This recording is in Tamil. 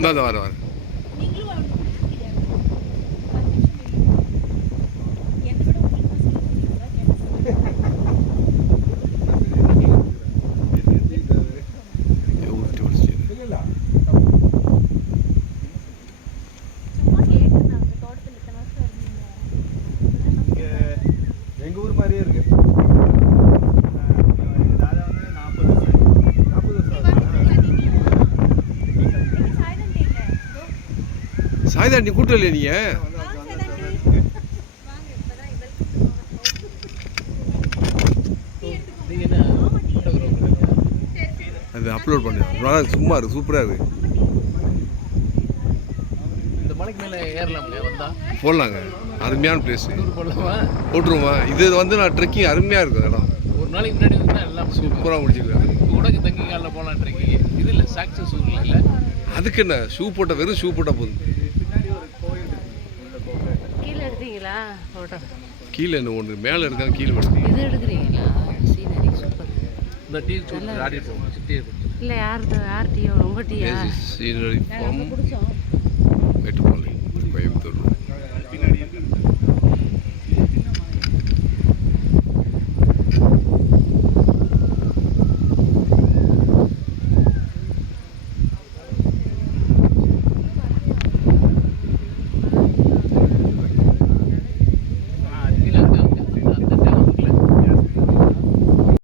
இந்த வரேன். எங்கள் ஊர் மாதிரியே இருக்கு. சாய்தா நீ கூட்டம் இல்லையா நீங்க? அது அப்லோட் பண்ணி சும்மா இருக்கு, சூப்பராக இருக்கு. இந்த மலைக்கு மேலே ஏறலாம்ல வந்தா போடலாங்க, அருமையான பிளேஸ். போடலாமா? போட்டுருவோமா? இது வந்து நான் ட்ரெக்கிங் அருமையாக இருக்கும் இடம். ஒரு நாளைக்கு முன்னாடி வந்தால் எல்லாம் சூப்பராக முடிச்சிருக்கேன். கூட தங்கி காலில் போகலாம் ட்ரெக்கிங். இது இல்லை சாக்ஸஸ் இல்லை. அதுக்கு என்ன ஷூ போட்ட, வெறும் ஷூ போட்டால் போதும். கீழே எடுத்தீங்களா ஃபோட்டோ? கீழே என்ன ஒன்று மேலே இருக்காங்க, கீழே எடுத்தீங்க. இது எடுக்கிறீங்களா? Scenery super. இந்த டீ ஆடிட்டு சுற்றி இல்லை யார் டீயோ? ரொம்ப டீயா? சீனரி ஃப்ரம் பிடிச்சோம். மேட்டுப்பாளையம், கோயம்புத்தூர்.